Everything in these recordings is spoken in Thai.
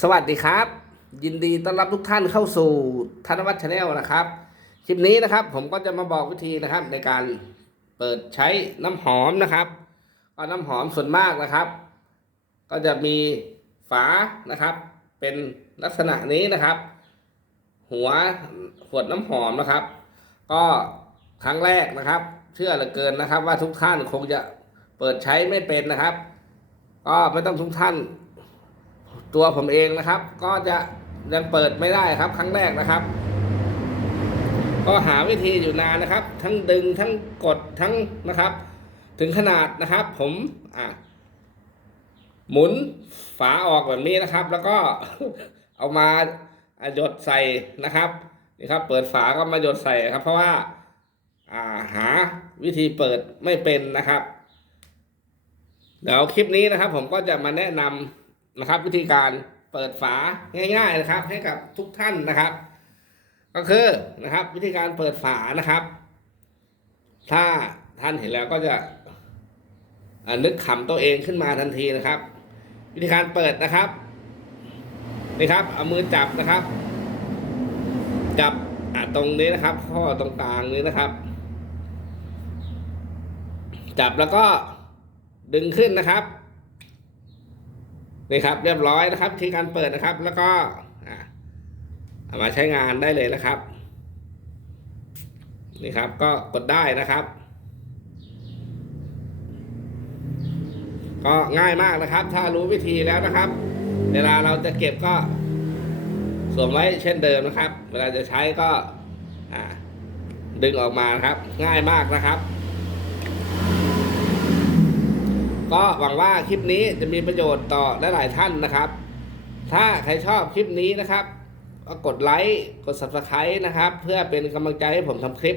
สวัสดีครับ ยินดีต้อนรับทุกท่านเข้าสู่ธนวัฒน์ชาแนลนะครับ คลิปนี้นะครับผมก็จะมาบอกวิธีนะครับ ในการเปิดใช้น้ำหอมนะครับก็น้ำหอมส่วนมากนะครับ ก็จะมีฝานะครับ เป็นลักษณะนี้นะครับ หัวขวดน้ำหอมนะครับ ก็ครั้งแรกนะครับ เชื่อเหลือเกินนะครับ ว่าทุกท่านคงจะเปิดใช้ไม่เป็นนะครับ ก็ไม่ต้องทุกท่าน ตัวผมเองนะครับ ก็จะยังเปิดไม่ได้ครับ ครั้งแรกนะครับ ก็หาวิธีอยู่นานนะครับ ทั้งดึงทั้งกดทั้งนะครับ ถึงขนาดนะครับ ผมอะหมุนฝาออกแบบนี้นะครับ แล้วก็เอามาหยดใส่นะครับนี่ครับ เปิดฝาก็มาหยดใส่ครับ เพราะว่าอ่าหาวิธีเปิดไม่เป็นนะครับ เดี๋ยวคลิปนี้นะครับ ผมก็จะมาแนะนำ นะครับ วิธีการเปิดฝาง่าย ๆนะครับ ให้กับทุกท่านนะครับ ก็คือนะครับ วิธีการเปิดฝานะครับ ถ้าท่านเห็นแล้วก็จะนึกขำตัวเองขึ้นมาทันทีนะครับ วิธีการเปิดนะครับนี่ครับเอามือจับนะครับ จับตรงนี้นะครับ ข้อตรงกลางนี้นะครับ จับแล้วก็ดึงขึ้นนะครับ นี่ครับเรียบร้อยนะครับที่การเปิดนะครับ แล้วก็เอามาใช้งานได้เลยนะครับ นี่ครับก็กดได้นะครับ ก็ง่ายมากนะครับ ถ้ารู้วิธีแล้วนะครับ เวลาเราจะเก็บก็สวมไว้เช่นเดิมนะครับ เวลาจะใช้ก็ดึงออกมานะครับ ง่ายมากนะครับ ก็หวังว่าคลิปนี้จะมีประโยชน์ต่อหลายๆท่านนะครับ ถ้าใครชอบคลิปนี้นะครับก็กดไลค์กด subscribe นะครับ เพื่อเป็นกำลังใจให้ผมทำคลิป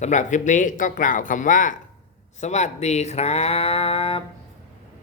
สำหรับคลิปนี้ก็กล่าวคำว่า สวัสดีครับ